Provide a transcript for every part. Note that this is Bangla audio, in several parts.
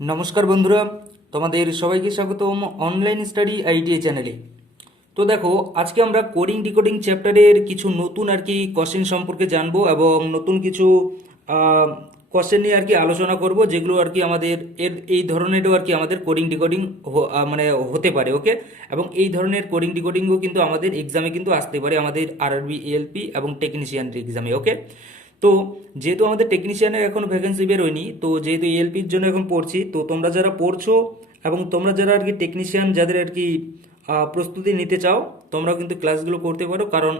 নমস্কার বন্ধুরা, তোমাদের সবাইকে স্বাগতম অনলাইন স্টাডি আইটিআই চ্যানেলে। তো দেখো, আজকে আমরা কোডিং ডিকোডিং চ্যাপ্টারের কিছু নতুন আর কি কোশ্চেন সম্পর্কে জানবো এবং নতুন কিছু কোশ্চেন নিয়ে আর কি আলোচনা করব, যেগুলো আর কি আমাদের এই ধরনেরও আর কি আমাদের কোডিং ডিকোডিং মানে হতে পারে। ওকে, এবং এই ধরনের কোডিং ডিকোডিংও কিন্তু আমাদের এক্সামে কিন্তু আসতে পারে, আমাদের আরআরবি এএলপি এবং টেকনিশিয়ানের এক্সামে। ওকে, তো যেহেতু আমাদের টেকনিশিয়ানের এখন ভ্যাকেন্সি বেরোয়নি, তো যেহেতু এএলপির জন্য এখন পড়ছি, তো তোমরা যারা পড়ছো এবং তোমরা যারা আর কি টেকনিশিয়ান যাদের আর কি প্রস্তুতি নিতে চাও, তোমরাও কিন্তু ক্লাসগুলো করতে পারো, কারণ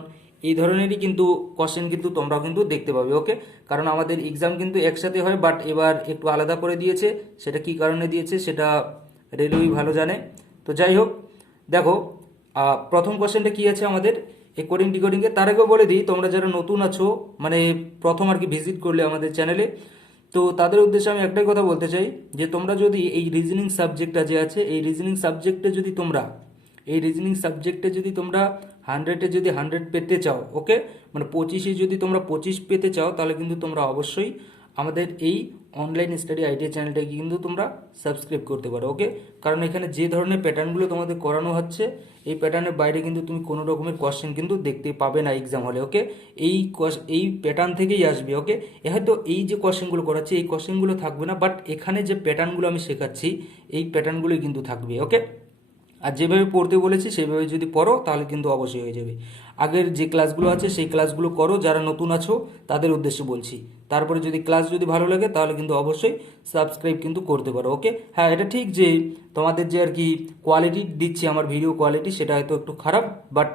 এই ধরনেরই কিন্তু কোশ্চেন কিন্তু তোমরাও কিন্তু দেখতে পাবে। ওকে, কারণ আমাদের এক্সাম কিন্তু একসাথে হয়, বাট এবার একটু আলাদা করে দিয়েছে। সেটা কি কারণে দিয়েছে সেটা রেলওয়ে ভালো জানে। তো যাই হোক, দেখো প্রথম কোশ্চেনটা কি আছে আমাদের এই কোডিং ডিকোডিংয়ে। তার আগেও বলে দিই, তোমরা যারা নতুন আছো, মানে প্রথম আর কি ভিজিট করলে আমাদের চ্যানেলে, তো তাদের উদ্দেশ্যে আমি একটাই কথা বলতে চাই, যে তোমরা যদি এই রিজনিং সাবজেক্টটা যে আছে, এই রিজনিং সাবজেক্টে যদি তোমরা 100-এ যদি 100 পেতে চাও, ওকে, মানে 25-এ যদি তোমরা 25 পেতে চাও, তাহলে কিন্তু তোমরা অবশ্যই আমাদের এই অনলাইন স্টাডি আইডিয়া চ্যানেলটাকে কিন্তু তোমরা সাবস্ক্রাইব করতে পারো। ওকে, কারণ এখানে যে ধরনের প্যাটার্নগুলো তোমাদের করানো হচ্ছে, এই প্যাটার্নের বাইরে কিন্তু তুমি কোনো রকমের কোশ্চেন কিন্তু দেখতে পাবে না এক্সাম হলে। ওকে, এই প্যাটার্ন থেকেই আসবে। ওকে, হয়তো এই যে কোশ্চেনগুলো করাচ্ছি, এই কোশ্চেনগুলো থাকবে না, বাট এখানে যে প্যাটার্নগুলো আমি শেখাচ্ছি, এই প্যাটার্নগুলোই কিন্তু থাকবে। ওকে, আর যেভাবে পড়তে বলেছি সেভাবে যদি পড়ো, তাহলে কিন্তু অবশ্যই হয়ে যাবে। আগের যে ক্লাসগুলো আছে সেই ক্লাসগুলো করো, যারা নতুন আছো তাদের উদ্দেশ্যে বলছি। তারপরে যদি ক্লাস যদি ভালো লাগে, তাহলে কিন্তু অবশ্যই সাবস্ক্রাইব কিন্তু করতে পারো। ওকে, হ্যাঁ, এটা ঠিক যে তোমাদের যে আর কি কোয়ালিটি দিচ্ছি, আমার ভিডিও কোয়ালিটি, সেটা হয়তো একটু খারাপ, বাট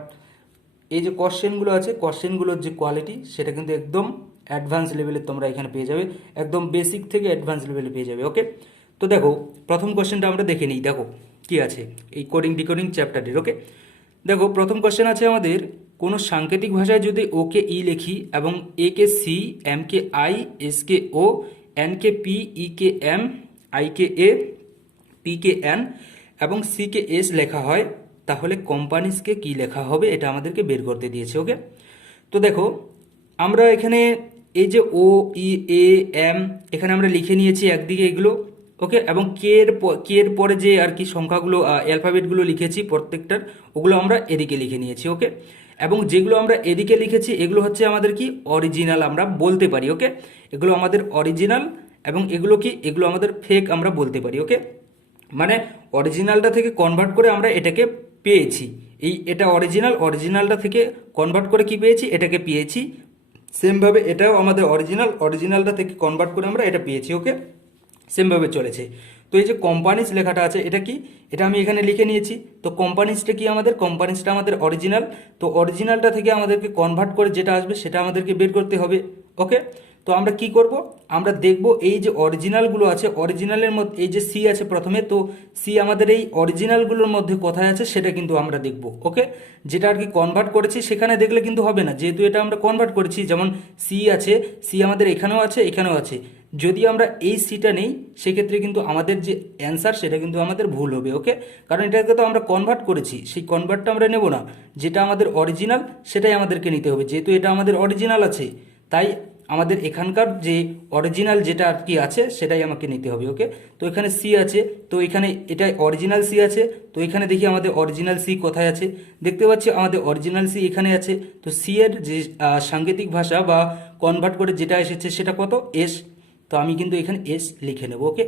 এই যে কোশ্চেনগুলো আছে, কোশ্চেনগুলোর যে কোয়ালিটি, সেটা কিন্তু একদম অ্যাডভান্স লেভেলের তোমরা এখানে পেয়ে যাবে, একদম বেসিক থেকে অ্যাডভান্স লেভেলে পেয়ে যাবে। ওকে, তো দেখো প্রথম কোশ্চেনটা আমরা দেখে নিই। দেখো কি আছে এই কোডিং ডিকোডিং চ্যাপ্টারের। ওকে, দেখো প্রথম কোশ্চেন আছে আমাদের, কোনো সাংকেতিক ভাষায় যদি ও কে ই লিখি এবং এ কে সি, এম কে আই, এস কে ও, এন কে পি, ই কে এম, আই কে এ, পি কে এন এবং সি কে এস লেখা হয়, তাহলে কোম্পানিজকে কি লেখা হবে, এটা আমাদেরকে বের করতে দিয়েছে। ওকে, তো দেখো আমরা এখানে এই যে ও, ই, এ, এম, এখানে আমরা লিখে নিয়েছি একদিকে এগুলো। ওকে, এবং কে এর পরে যে আর কি সংখ্যাগুলো অ্যালফাবেটগুলো লিখেছি প্রত্যেকটার, ওগুলো আমরা এদিকে লিখে নিয়েছি। ওকে, এবং যেগুলো আমরা এদিকে লিখেছি এগুলো হচ্ছে আমাদের কি অরিজিনাল আমরা বলতে পারি। ওকে, এগুলো আমাদের অরিজিনাল, এবং এগুলো কি, এগুলো আমাদের ফেক আমরা বলতে পারি। ওকে, মানে অরিজিনালটা থেকে কনভার্ট করে আমরা এটাকে পেয়েছি। এটা অরিজিনালটা থেকে কনভার্ট করে কি পেয়েছি, এটাকে পেয়েছি। সেমভাবে এটাও আমাদের অরিজিনালটা থেকে কনভার্ট করে আমরা এটা পেয়েছি। ওকে, সেমভাবে চলেছে। তো এই যে কোম্পানিজ লেখাটা আছে, এটা কি, এটা আমি এখানে লিখে নিয়েছি। তো কোম্পানিজটা কি, কোম্পানিজটা আমাদের অরিজিনাল। তো অরিজিনালটা থেকে আমাদেরকে কনভার্ট করে যেটা আসবে সেটা আমাদেরকে বের করতে হবে। ওকে, তো আমরা কি করব, আমরা দেখব এই যে অরিজিনালগুলো আছে, অরিজিনালের মধ্যে এই যে সি আছে প্রথমে, তো সি আমাদের এই অরিজিনালগুলোর মধ্যে কোথায় আছে সেটা কিন্তু আমরা দেখব। ওকে, যেটা আর কি কনভার্ট করেছি সেখানে দেখলে কিন্তু হবে না, যেহেতু এটা আমরা কনভার্ট করেছি। যেমন সি আছে, সি আমাদের এখানেও আছে, এখানেও আছে। যদি আমরা এই সিটা নেই, সেক্ষেত্রে কিন্তু আমাদের যে অ্যান্সার সেটা কিন্তু আমাদের ভুল হবে। ওকে, কারণ এটাকে তো আমরা কনভার্ট করেছি, সেই কনভার্টটা আমরা নেব না, যেটা আমাদের অরিজিনাল সেটাই আমাদেরকে নিতে হবে। যেহেতু এটা আমাদের অরিজিনাল আছে, তাই আমাদের এখানকার যে অরিজিনাল যেটা আর কি আছে সেটাই আমাকে নিতে হবে। ওকে, তো এখানে সি আছে, তো এখানে এটা অরিজিনাল সি আছে, তো এখানে দেখি আমাদের অরিজিনাল সি কোথায় আছে। দেখতে পাচ্ছি আমাদের অরিজিনাল সি এখানে আছে। তো সি এর যে সাংকেতিক ভাষা বা কনভার্ট করে যেটা এসেছে সেটা কত, এস। তো আমি কিন্তু এখানে এস লিখে নেব। ওকে,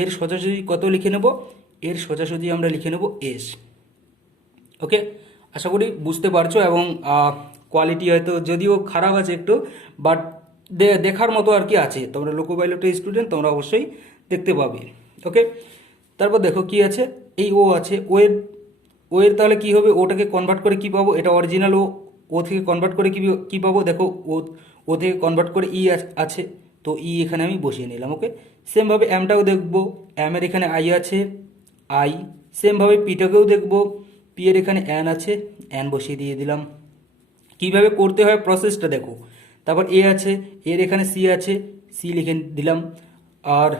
এর সোজাসুজি কত লিখে নেব, এর সোজাসুজি আমরা লিখে নেব এস। ওকে, আশা করি বুঝতে পারছো, এবং কোয়ালিটি হয়তো যদিও খারাপ আছে একটু, বাট দেখার মতো আর কি আছে। তোমরা লোকো পাইলটের স্টুডেন্ট, তোমরা অবশ্যই দেখতে পাবে। ওকে, তারপর দেখো কি আছে, এই ও আছে, ও এর তাহলে কি হবে, ওটাকে কনভার্ট করে কি পাবো, এটা অরিজিনাল ও, ও থেকে কনভার্ট করে কি পাবো, দেখো ও থেকে কনভার্ট করে ই আছে, তো ই এখানে আমি বসিয়ে নিলাম। ওকে, সেমভাবে এমটাও দেখবো, এম এর এখানে আই আছে, আই। সেমভাবে পিটাকেও দেখবো, পি এর এখানে এন আছে, এন বসিয়ে দিয়ে দিলাম। কিভাবে করতে হয় প্রসেসটা দেখো। তারপর এ আছে, এর এখানে সি আছে, সি লিখে দিলাম। আর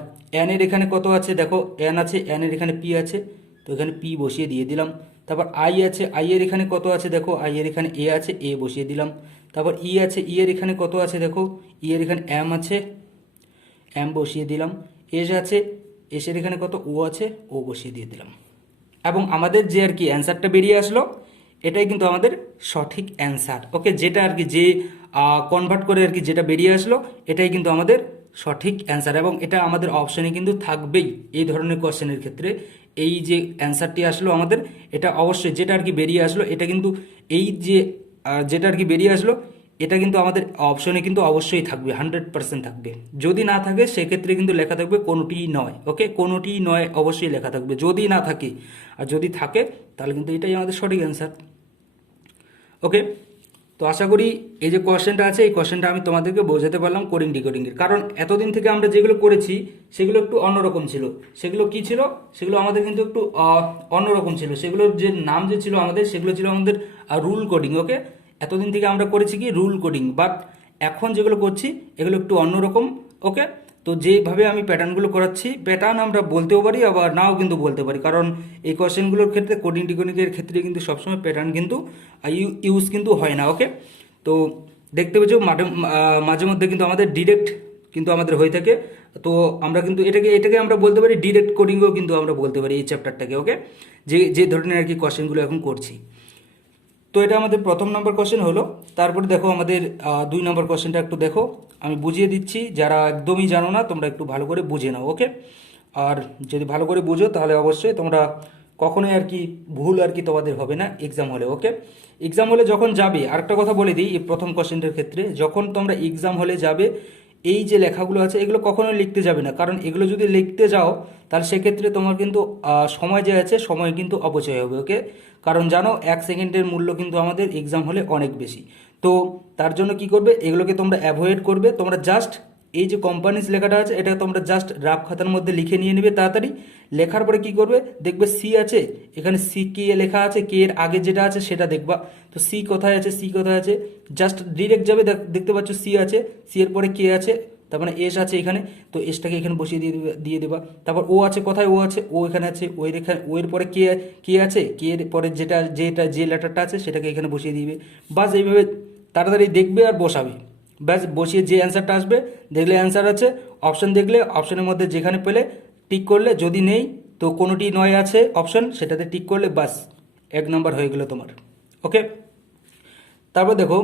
এন এর এখানে কত আছে দেখো, এন আছে, এন এর এখানে পি আছে, তো এখানে পি বসিয়ে দিয়ে দিলাম। তারপর আই আছে, আই এর এখানে কত আছে দেখো, আই এর এখানে এ আছে, এ বসিয়ে দিলাম। তারপর ই আছে, ই এর এখানে কত আছে দেখো, ই এর এখানে এম আছে, এম বসিয়ে দিলাম। এস আছে, এসের এখানে কত ও আছে, ও বসিয়ে দিয়ে দিলাম। এবং আমাদের যে আর কি অ্যান্সারটা বেরিয়ে আসলো এটাই কিন্তু আমাদের সঠিক অ্যান্সার। ওকে, যেটা আর কি যে কনভার্ট করে আর কি যেটা বেরিয়ে আসলো এটাই কিন্তু আমাদের সঠিক অ্যান্সার, এবং এটা আমাদের অপশানে কিন্তু থাকবেই এই ধরনের কোশ্চেনের ক্ষেত্রে। এই যে অ্যান্সারটি আসলো আমাদের, এটা অবশ্যই যেটা আর কি বেরিয়ে আসলো এটা কিন্তু এই যে যেটা আর কি বেরিয়ে আসলো এটা কিন্তু আমাদের অপশনে কিন্তু অবশ্যই থাকবে, 100% থাকবে। যদি না থাকে সেক্ষেত্রে কিন্তু লেখা থাকবে কোনোটিই নয়। ওকে, কোনোটিই নয় অবশ্যই লেখা থাকবে যদি না থাকে, আর যদি থাকে তাহলে কিন্তু এটাই আমাদের সঠিক অ্যান্সার। ওকে, তো আশা করি এই যে কোশ্চেনটা আছে এই কোশ্চেনটা আমি তোমাদেরকে বোঝাতে পারলাম কোডিং ডিকোডিংয়ের। কারণ এতদিন থেকে আমরা যেগুলো করেছি সেগুলো একটু অন্যরকম ছিল। সেগুলো কি ছিল? সেগুলো আমাদের কিন্তু একটু অন্যরকম ছিল। সেগুলোর যে নাম যে ছিল আমাদের, সেগুলো ছিল আমাদের রুল কোডিং। ওকে, এতদিন থেকে আমরা করেছি কি রুল কোডিং, বাট এখন যেগুলো করছি এগুলো একটু অন্যরকম। ওকে, তো যেভাবে আমি প্যাটার্নগুলো করাচ্ছি, প্যাটার্ন আমরা বলতেও পারি আবার নাও কিন্তু বলতে পারি, কারণ এই কোশ্চেনগুলোর ক্ষেত্রে কোডিং টিকোডিংয়ের ক্ষেত্রে কিন্তু সবসময় প্যাটার্ন কিন্তু ইউজ কিন্তু হয় না। ওকে, তো দেখতে পেয়েছো মাঝে মধ্যে কিন্তু আমাদের ডিরেক্ট কিন্তু আমাদের হয়ে থাকে। তো আমরা কিন্তু এটাকে আমরা বলতে পারি ডিরেক্ট কোডিংও কিন্তু আমরা বলতে পারি এই চ্যাপ্টারটাকে। ওকে, যে যে ধরনের আর কি কোশ্চেনগুলো এখন করছি। তো এটা আমাদের প্রথম নম্বর কোশ্চেন হলো। তারপরে দেখো আমাদের 2 নম্বর কোশ্চেনটা একটু দেখো, আমি বুঝিয়ে দিচ্ছি, যারা একদমই জানো না তোমরা একটু ভালো করে বুঝে নাও। ওকে, আর যদি ভালো করে বুঝো তাহলে অবশ্যই তোমরা কখনোই আর কি ভুল আর কি তোমাদের হবে না এক্সাম হলে। ওকে, এক্সাম হলে যখন যাবে, আরেকটা কথা বলে দিই এই প্রথম কোশ্চেনটার ক্ষেত্রে, যখন তোমরা এক্সাম হলে যাবে এই যে লেখাগুলো আছে এগুলো কখনোই লিখতে যাবে না, কারণ এগুলো যদি লিখতে যাও তাহলে সেক্ষেত্রে তোমার কিন্তু সময় যে আছে সময় কিন্তু অপচয় হবে। ওকে, কারণ জানো 1 সেকেন্ডের মূল্য কিন্তু আমাদের এক্সাম হলে অনেক বেশি। তো তার জন্য কি করবে, এগুলোকে তোমরা অ্যাভয়েড করবে। তোমরা জাস্ট এই যে কোম্পানিজ লেখাটা আছে এটা তোমরা জাস্ট রাফ খাতার মধ্যে লিখে নিয়ে নেবে তাড়াতাড়ি। লেখার পরে কি করবে, দেখবে সি আছে, এখানে সি কে লেখা আছে, কে এর আগে যেটা আছে সেটা দেখবা। তো সি কোথায় আছে, সি কোথায় আছে, জাস্ট ডিরেক্ট যাবে, দেখতে পাচ্ছ সি আছে, সি এর পরে কে আছে, তার মানে এস আছে এখানে, তো এসটাকে এখানে বসিয়ে দিয়ে দেবা। তারপর ও আছে, কোথায় ও আছে, ও এখানে আছে, ও এর পরে কে কে আছে, কে এর পরে যে লেটারটা আছে সেটাকে এখানে বসিয়ে দিবে। বাস এইভাবে তাড়াতাড়ি দেখবে আর বসাবে। ব্যাস বসিয়ে যে অ্যান্সারটা আসবে, দেখলে অ্যান্সার আছে, অপশন দেখলে অপশনের মধ্যে যেখানে পেলে টিক করলে, যদি নেই তো কোনোটি নয় আছে অপশন সেটাতে টিক করলে বাস 1 নম্বর হয়ে গেল তোমার। ওকে, তারপর দেখো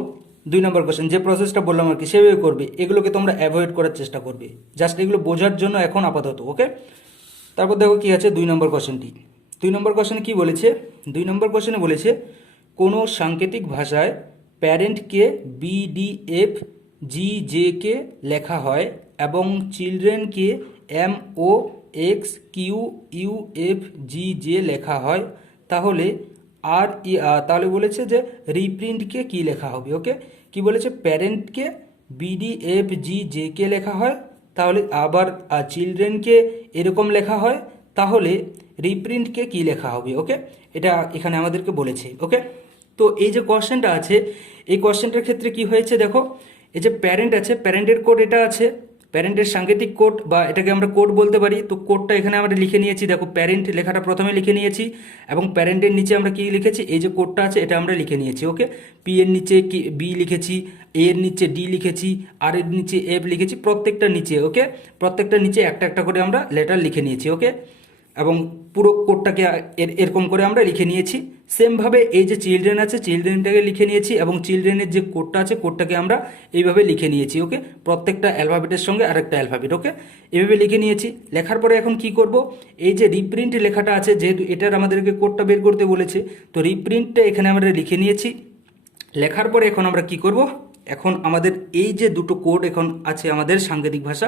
2 নম্বর কোশ্চেন, যে প্রসেসটা বললাম আর কি সেভাবে করবে, এগুলোকে তোমরা অ্যাভয়েড করার চেষ্টা করবে, জাস্ট এগুলো বোঝার জন্য এখন আপাতত। ওকে, তারপর দেখো কি আছে 2 নম্বর কোশ্চেনটি। 2 নম্বর কোশ্চেনে কি বলেছে, 2 নম্বর কোশ্চেনে বলেছে কোনো সাংকেতিক ভাষায় প্যারেন্টকে বিডিএফ জি জে কে লেখা হয় এবং চিলড্রেনকে MO XQUF GJ লেখা হয়, তাহলে তাহলে বলেছে যে রিপ্রিন্টকে কি লেখা হবে। ওকে, কি বলেছে, প্যারেন্টকে BDFG কে লেখা হয়, তাহলে আবার চিলড্রেনকে এরকম লেখা হয়, তাহলে রিপ্রিন্টকে কি লেখা হবে। ওকে, এটা এখানে আমাদেরকে বলেছে। ওকে, তো এই যে কোশ্চেনটা আছে এই কোশ্চেনটার ক্ষেত্রে কি হয়েছে দেখো, এই যে প্যারেন্ট আছে, প্যারেন্টের কোড এটা আছে, প্যারেন্টের সাংকেতিক কোড বা এটাকে আমরা কোড বলতে পারি। তো কোডটা এখানে আমরা লিখে নিয়েছি, দেখো প্যারেন্ট লেখাটা প্রথমে লিখে নিয়েছি এবং প্যারেন্টের নিচে আমরা কি লিখেছি, এই যে কোডটা আছে এটা আমরা লিখে নিয়েছি। ওকে, পি এর নিচে বি লিখেছি, এ এর নিচে ডি লিখেছি, আর এর নিচে এফ লিখেছি, প্রত্যেকটা নিচে। ওকে, প্রত্যেকটা নিচে একটা একটা করে আমরা লেটার লিখে নিয়েছি। ওকে, এবং পুরো কোডটাকে এরকম করে আমরা লিখে নিয়েছি। সেমভাবে এই যে চিলড্রেন আছে চিলড্রেনটাকে লিখে নিয়েছি এবং চিলড্রেনের যে কোডটা আছে কোডটাকে আমরা এইভাবে লিখে নিয়েছি। ওকে, প্রত্যেকটা অ্যালফাবেটের সঙ্গে আরেকটা অ্যালফাবেট। ওকে, এইভাবে লিখে নিয়েছি। লেখার পরে এখন কি করব, এই যে রিপ্রিন্ট লেখাটা আছে, যেহেতু এটার আমাদেরকে কোডটা বের করতে বলেছে, তো রিপ্রিন্টটা এখানে আমরা লিখে নিয়েছি। লেখার পরে এখন আমরা কি করব, এখন আমাদের এই যে দুটো কোড এখন আছে আমাদের সাংকেতিক ভাষা,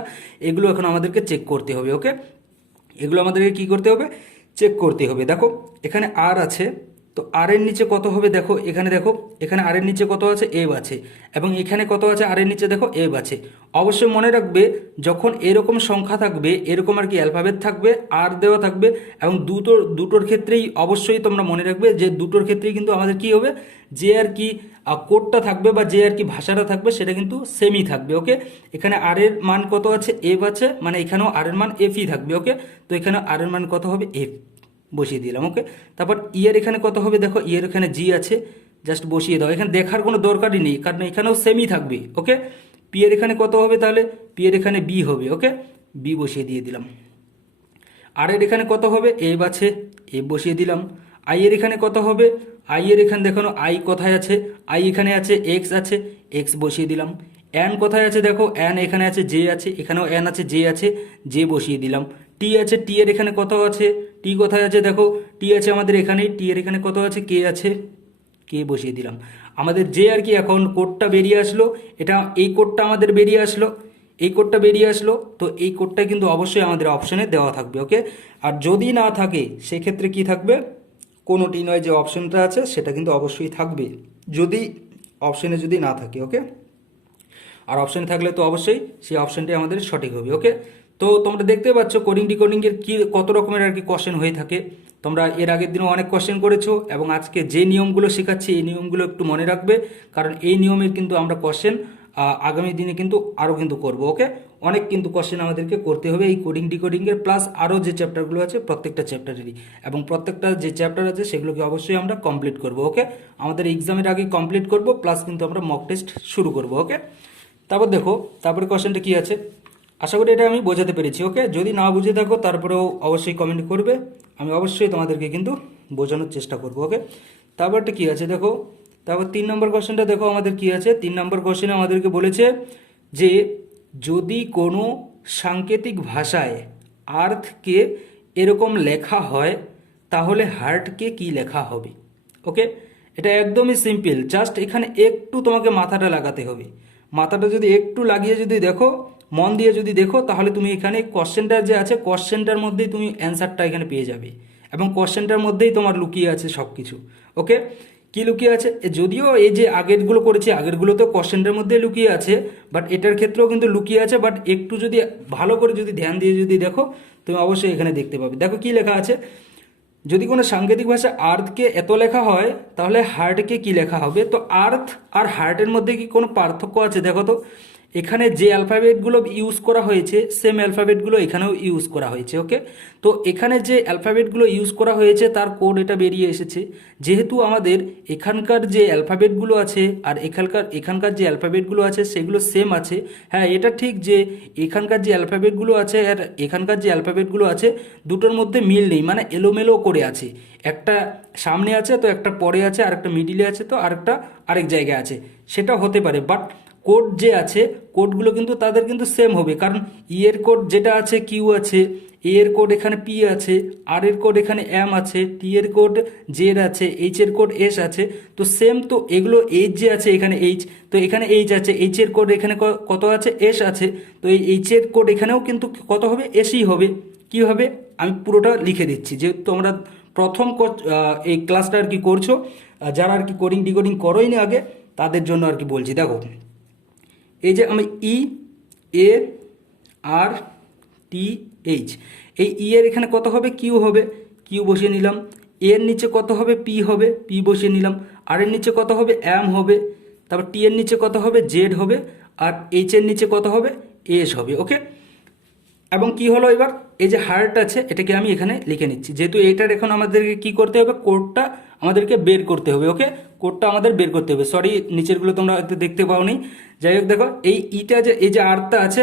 এগুলো এখন আমাদেরকে চেক করতে হবে। ওকে, এগুলো আমাদেরকে কি করতে হবে, চেক করতে হবে। দেখো এখানে আর আছে, তো আর এর নিচে কত হবে, দেখো এখানে আর এর নিচে কত আছে, এফ আছে, এবং এখানে কত আছে আর এর নিচে দেখো এফ আছে। অবশ্যই মনে রাখবে যখন এরকম সংখ্যা থাকবে, এরকম আর কি অ্যালফাবেট থাকবে, আর দেওয়া থাকবে, এবং দুটোর ক্ষেত্রেই অবশ্যই তোমরা মনে রাখবে যে দুটোর ক্ষেত্রেই কিন্তু আমাদের কি হবে, যে আর কি কোডটা থাকবে বা যে আর কি ভাষাটা থাকবে সেটা কিন্তু সেমই থাকবে। ওকে, এখানে আর এর মান কত আছে, এফ আছে, মানে এখানেও আর এর মান এফই থাকবে। ওকে, তো এখানে আর এর মান কত হবে, এফ বসিয়ে দিলাম। ওকে, তারপর ইয়ের এখানে কত হবে, দেখো ইয়ের এখানে জি আছে, জাস্ট বসিয়ে দাও, এখানে দেখার কোনো দরকারই নেই কারণ এখানেও সেমই থাকবে। ওকে, পি এর এখানে কত হবে, তাহলে পি এর এখানে বি হবে। ওকে, বি বসিয়ে দিয়ে দিলাম। আর এর এখানে কত হবে এফ আছে, এফ বসিয়ে দিলাম। আই এর এখানে কত হবে, আই এর এখানে দেখো আই কোথায় আছে, আই এখানে আছে, এক্স আছে, এক্স বসিয়ে দিলাম। এন কোথায় আছে দেখো, এন এখানে আছে, জে আছে, এখানেও এন আছে, জে আছে, জে বসিয়ে দিলাম। টি আছে, টি এর এখানে কত আছে, টি কোথায় আছে দেখো, টি আছে আমাদের এখানে, টি এর এখানে কত আছে, কে আছে, কে বসিয়ে দিলাম। আমাদের যে আর কি এখন কোডটা বেরিয়ে আসলো, এটা এই কোডটা আমাদের বেরিয়ে আসলো, এই কোডটা বেরিয়ে আসলো। তো এই কোডটা কিন্তু অবশ্যই আমাদের অপশনে দেওয়া থাকবে, ওকে। আর যদি না থাকে সেক্ষেত্রে কি থাকবে, কোনোটি নয় যে অপশনটা আছে সেটা কিন্তু অবশ্যই থাকবে, যদি অপশনে যদি না থাকে, ওকে। আর অপশন থাকলে তো অবশ্যই সেই অপশনটাই আমাদের সঠিক হবে, ওকে। তো তোমরা দেখতে পাচ্ছ কোডিং ডিকোডিংয়ের কি কত রকমের আর কি কোশ্চেন হয়ে থাকে। তোমরা এর আগের দিনও অনেক কোশ্চেন করেছো, এবং আজকে যে নিয়মগুলো শেখাচ্ছি এই নিয়মগুলো একটু মনে রাখবে, কারণ এই নিয়মের কিন্তু আমরা কোশ্চেন আগামী দিনে কিন্তু আরও কিন্তু করবো, ওকে। অনেক কিন্তু কোশ্চেন আমাদেরকে করতে হবে এই কোডিং ডিকোডিংয়ের, প্লাস আরও যে চ্যাপ্টারগুলো আছে প্রত্যেকটা চ্যাপ্টারেরই, এবং প্রত্যেকটা যে চ্যাপ্টার আছে সেগুলোকে অবশ্যই আমরা কমপ্লিট করবো, ওকে। আমাদের এক্সামের আগে কমপ্লিট করব, প্লাস কিন্তু আমরা মক টেস্ট শুরু করবো, ওকে। তারপর দেখো, তারপরে কোশ্চেনটা কি আছে, আশা করি এটা আমি বোঝাতে পেরেছি, ওকে। যদি না বুঝে থাকো তারপরেও অবশ্যই কমেন্ট করবে, আমি অবশ্যই তোমাদেরকে কিন্তু বোঝানোর চেষ্টা করবো, ওকে। তারপরটা কি আছে দেখো, তারপর 3 নম্বর কোশ্চেনটা দেখো আমাদের কি আছে। 3 নম্বর কোশ্চেনে আমাদেরকে বলেছে যে যদি কোনো সাংকেতিক ভাষায় আর্থকে এরকম লেখা হয় তাহলে হার্টকে কি লেখা হবে, ওকে। এটা একদমই সিম্পল, জাস্ট এখানে একটু তোমাকে মাথাটা লাগাতে হবে। মাথাটা যদি একটু লাগিয়ে যদি দেখো, মন দিয়ে যদি দেখো, তাহলে তুমি এখানে কোশ্চেনটা যে আছে কোশ্চেনটার মধ্যেই তুমি অ্যান্সারটা এখানে পেয়ে যাবে, এবং কোশ্চেনটার মধ্যেই তোমার লুকিয়ে আছে সব কিছু, ওকে। কি লুকিয়ে আছে, যদিও এই যে আগেরগুলো করেছি আগেরগুলো তো কোশ্চেনটার মধ্যে লুকিয়ে আছে, বাট এটার ক্ষেত্রেও কিন্তু লুকিয়ে আছে, বাট একটু যদি ভালো করে যদি ধ্যান দিয়ে যদি দেখো তুমি অবশ্যই এখানে দেখতে পাবে। দেখো কি লেখা আছে, যদি কোনো সাংকেতিক ভাষায় আর্থকে এত লেখা হয় তাহলে হার্টকে কি লেখা হবে। তো আর্থ আর হার্টের মধ্যে কি কোনো পার্থক্য আছে দেখো তো, এখানে যে অ্যালফাবেটগুলো ইউজ করা হয়েছে সেম অ্যালফাবেটগুলো এখানেও ইউজ করা হয়েছে, ওকে। তো এখানে যে অ্যালফাবেটগুলো ইউজ করা হয়েছে তার কোড এটা বেরিয়ে এসেছে। যেহেতু আমাদের এখানকার যে অ্যালফাবেটগুলো আছে আর এখানকার যে অ্যালফাবেটগুলো আছে সেগুলো সেম আছে, হ্যাঁ এটা ঠিক যে এখানকার যে অ্যালফাবেটগুলো আছে আর এখানকার যে অ্যালফাবেটগুলো আছে দুটোর মধ্যে মিল নেই, মানে এলোমেলো করে আছে, একটা সামনে আছে তো একটা পরে আছে, আর একটা মিডিলে আছে তো আরেকটা আরেক জায়গায় আছে, সেটা হতে পারে। বাট কোড যে আছে কোডগুলো কিন্তু তাদের কিন্তু সেম হবে, কারণ ই এর কোড যেটা আছে কিউ আছে, এ এর কোড এখানে পি আছে, আর এর কোড এখানে এম আছে, টি এর কোড জেড আছে, এইচ এর কোড এস আছে, তো সেম। তো এগুলো এইচ যে আছে এখানে এইচ, তো এখানে এইচ আছে, এইচ এর কোড এখানে কত আছে, এস আছে, তো এই এইচ এর কোড এখানেও কিন্তু কত হবে, এসই হবে। কি হবে আমি পুরোটা লিখে দিচ্ছি, যেহেতু তোমরা প্রথম এই ক্লাসটা আর কি করছো, যারা আর কি কোডিং ডিকোডিং করোইনি আগে তাদের জন্য আর কি বলছি। দেখো এই যে আমি ই এ আর টি এইচ, এই ই এর এখানে কত হবে, কিউ হবে, কিউ বসিয়ে নিলাম। এর নিচে কত হবে, পি হবে, পি বসিয়ে নিলাম। আর এর নিচে কত হবে, এম হবে। তারপর টি এর নিচে কত হবে, জেড হবে। আর এইচ এর নিচে কত হবে, এস হবে, ওকে। এবং কি হলো এবার, এই যে হার্ট আছে এটাকে আমি এখানে লিখে নিচ্ছি, যেহেতু এটার এখন আমাদেরকে কি করতে হবে, কোডটা আমাদেরকে বের করতে হবে, ওকে। কোডটা আমাদের বের করতে হবে, সরি নিচেরগুলো তোমরা হয়তো দেখতে পাওনি। যাই হোক দেখো এই ইটা যে এই যে আর্থটা আছে,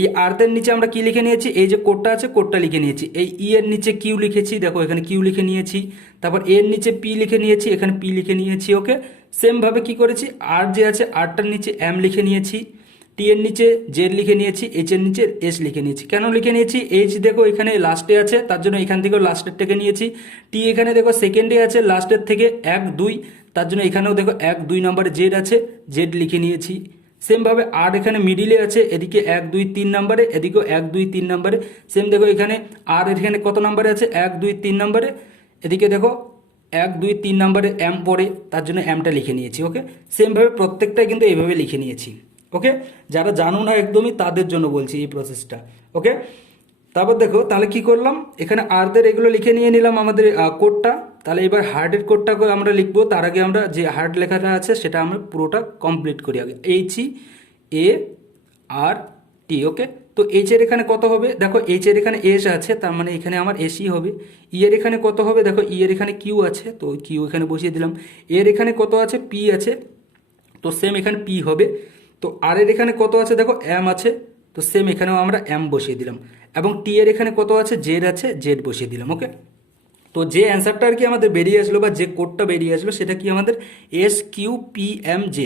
এই আর্থের নিচে আমরা কি লিখে নিয়েছি, এই যে কোডটা আছে কোডটা লিখে নিয়েছি। এই ই এর নিচে কিউ লিখেছি, দেখো এখানে কিউ লিখে নিয়েছি। তারপর এর নিচে পি লিখে নিয়েছি, এখানে পি লিখে নিয়েছি, ওকে। সেমভাবে কি করেছি, আর যে আছে আরটার নিচে এম লিখে নিয়েছি, টি এর নিচে জেড লিখে নিয়েছি, এইচ এর নিচে এস লিখে নিয়েছি। কেন লিখে নিয়েছি, এইচ দেখো এখানে লাস্টে আছে তার জন্য এখান থেকেও লাস্টের থেকে নিয়েছি। টি এখানে দেখো সেকেন্ডে আছে লাস্টের থেকে 1 2, তার জন্য এখানেও দেখো 1 2 নাম্বারে জেড আছে, জেড লিখে নিয়েছি। সেমভাবে আর এখানে মিডিলে আছে, এদিকে 1 2 3 নাম্বারে, এদিকেও 1 2 3 নাম্বারে। সেম দেখো এখানে আর এখানে কত নাম্বারে আছে, 1 2 3 নাম্বারে। এদিকে দেখো 1 2 3 নাম্বারে এম পড়ে, তার জন্য এমটা লিখে নিয়েছি, ওকে। সেমভাবে প্রত্যেকটাই কিন্তু এইভাবে লিখে নিয়েছি, ওকে। যারা জানো না একদমই তাদের জন্য বলছি এই প্রসেসটা, ওকে। তারপর দেখো তাহলে কি করলাম, এখানে আরদের এগুলো লিখে নিয়ে নিলাম আমাদের কোডটা। তাহলে এবার হার্টের কোডটা আমরা লিখবো, তার আগে আমরা যে হার্ট লেখাটা আছে সেটা আমরা পুরোটা কমপ্লিট করি আগে। এইচ ই এ আর টি, ওকে। তো এইচ এর এখানে কত হবে, দেখো এইচ এর এখানে এস আছে, তার মানে এখানে আমার এসই হবে। ই এর এখানে কত হবে, দেখো ই এর এখানে কিউ আছে, তো কিউ এখানে বসিয়ে দিলাম। এর এখানে কত আছে, পি আছে, তো সেম এখানে পি হবে। তো আর এর এখানে কত আছে, দেখো এম আছে, তো সেম এখানেও আমরা এম বসিয়ে দিলাম, এবং টি এর এখানে কত আছে, জেড আছে, জেড বসিয়ে দিলাম। ওকে, তো যে অ্যান্সারটা আর কি আমাদের বেরিয়ে আসলো বা যে কোডটা বেরিয়ে আসলো সেটা কি আমাদের SQPMZ,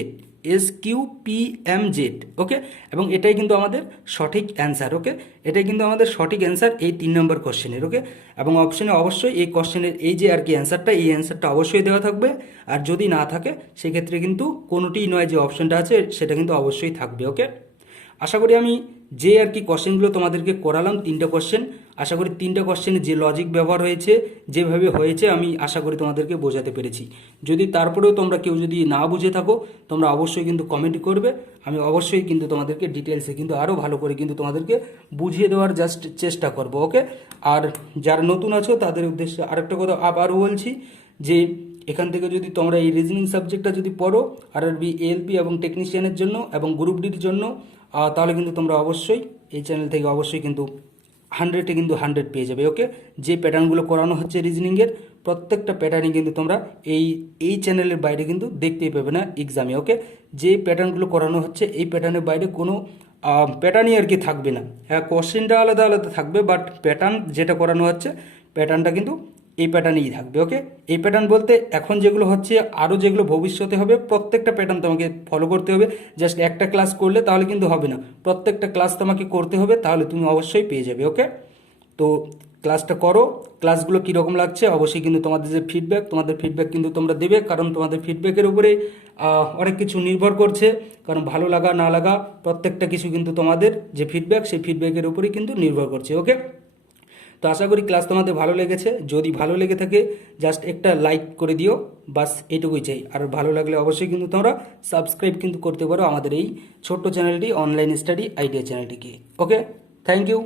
SQPMZ। ওকে, এবং এটাই কিন্তু আমাদের সঠিক অ্যান্সার। ওকে, এটাই কিন্তু আমাদের সঠিক অ্যান্সার এই 3 নম্বর কোশ্চেনের। ওকে, এবং অপশনে অবশ্যই এই কোশ্চেনের এই যে আর কি অ্যান্সারটা, এই অ্যান্সারটা অবশ্যই দেওয়া থাকবে, আর যদি না থাকে সেক্ষেত্রে কিন্তু কোনোটিই নয়, যে অপশনটা আছে সেটা কিন্তু অবশ্যই থাকবে। ওকে, আশা করি আমি যে আর কি কোশ্চেনগুলো তোমাদেরকে করালাম, 3টা কোশ্চেন, আশা করি 3টা কোশ্চেনে যে লজিক ব্যবহার হয়েছে, যেভাবে হয়েছে, আমি আশা করি তোমাদেরকে বোঝাতে পেরেছি। যদি তারপরেও তোমরা কেউ যদি না বুঝে থাকো, তোমরা অবশ্যই কিন্তু কমেন্ট করবে, আমি অবশ্যই কিন্তু তোমাদেরকে ডিটেলসে কিন্তু আরও ভালো করে কিন্তু তোমাদেরকে বুঝিয়ে দেওয়ার জাস্ট চেষ্টা করব। ওকে, আর যারা নতুন আছো তাদের উদ্দেশ্যে আরেকটা কথা আবারও বলছি, যে এখান থেকে যদি তোমরা এই রিজনিং সাবজেক্টটা যদি পড়ো আরআরবি, এএলপি এবং টেকনিশিয়ানের জন্য এবং গ্রুপ ডির জন্য, তাহলে কিন্তু তোমরা অবশ্যই এই চ্যানেল থেকে অবশ্যই কিন্তু 100-এ কিন্তু 100 পেয়ে যাবে। ওকে, যে প্যাটার্নগুলো করানো হচ্ছে রিজনিংয়ের, প্রত্যেকটা প্যাটার্নই কিন্তু তোমরা এই চ্যানেলের বাইরে কিন্তু দেখতেই পাবে না এক্সামে। ওকে, যে প্যাটার্নগুলো করানো হচ্ছে এই প্যাটার্নের বাইরে কোনো প্যাটার্নই আর কি থাকবে না। হ্যাঁ, কোশ্চেনটা আলাদা আলাদা থাকবে, বাট প্যাটার্ন যেটা করানো হচ্ছে প্যাটার্নটা কিন্তু এই প্যাটার্নেই থাকবে। ওকে, এই প্যাটার্ন বলতে এখন যেগুলো হচ্ছে, আরও যেগুলো ভবিষ্যতে হবে, প্রত্যেকটা প্যাটার্ন তোমাকে ফলো করতে হবে। জাস্ট একটা ক্লাস করলে তাহলে কিন্তু হবে না, প্রত্যেকটা ক্লাস তোমাকে করতে হবে, তাহলে তুমি অবশ্যই পেয়ে যাবে। ওকে, তো ক্লাসটা করো, ক্লাসগুলো কীরকম লাগছে অবশ্যই কিন্তু তোমাদের যে ফিডব্যাক, তোমাদের ফিডব্যাক কিন্তু তোমরা দেবে, কারণ তোমাদের ফিডব্যাকের উপরে অনেক কিছু নির্ভর করছে, কারণ ভালো লাগা না লাগা প্রত্যেকটা কিছু কিন্তু তোমাদের যে ফিডব্যাক, সেই ফিডব্যাকের উপরেই কিন্তু নির্ভর করছে। ওকে, তো আশা করি ক্লাস তোমাদের ভালো লেগেছে। যদি ভালো লেগে থাকে জাস্ট একটা লাইক করে দিও, বাস এটুকুই চাই। আর ভালো লাগলে অবশ্যই কিন্তু তোমরা সাবস্ক্রাইব কিন্তু করতে পারো আমাদের এই ছোট্ট চ্যানেলটি, অনলাইন স্টাডি আইডিয়া চ্যানেলটিকে। ওকে, থ্যাংক ইউ।